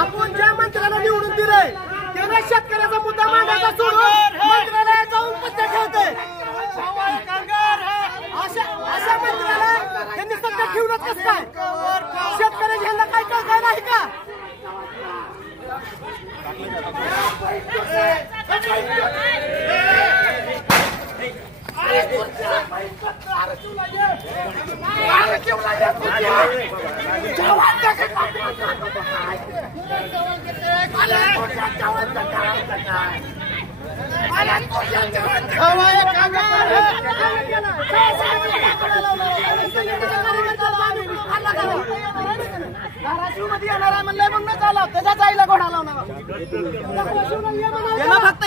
आपण ज्या मंत्र्याला निवडून दिलंय त्याने शेतकऱ्याचा मुद्दा मांडायचा सोडून मंत्र्याला जाऊन पत्ते ठेवते। अशा मंत्र्याला त्यांनी सत्ता ठेवणं कसं काय? शेतकऱ्याच्या ह्यांना काय कळत नाही का? म्हणलंय मग न चालव त्याच्या जाईला घोडा लावणार फक्त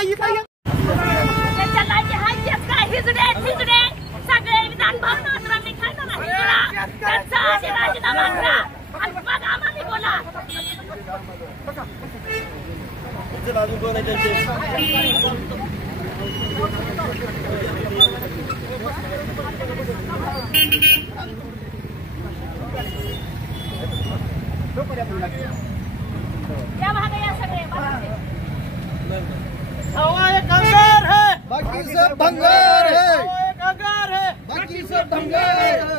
सगळे विधान भवनात बोला क्या भाग या सगळे हवा एक अंगार है बाकी सब भंगार है, एक अंगार है बाकी सब भंगार है।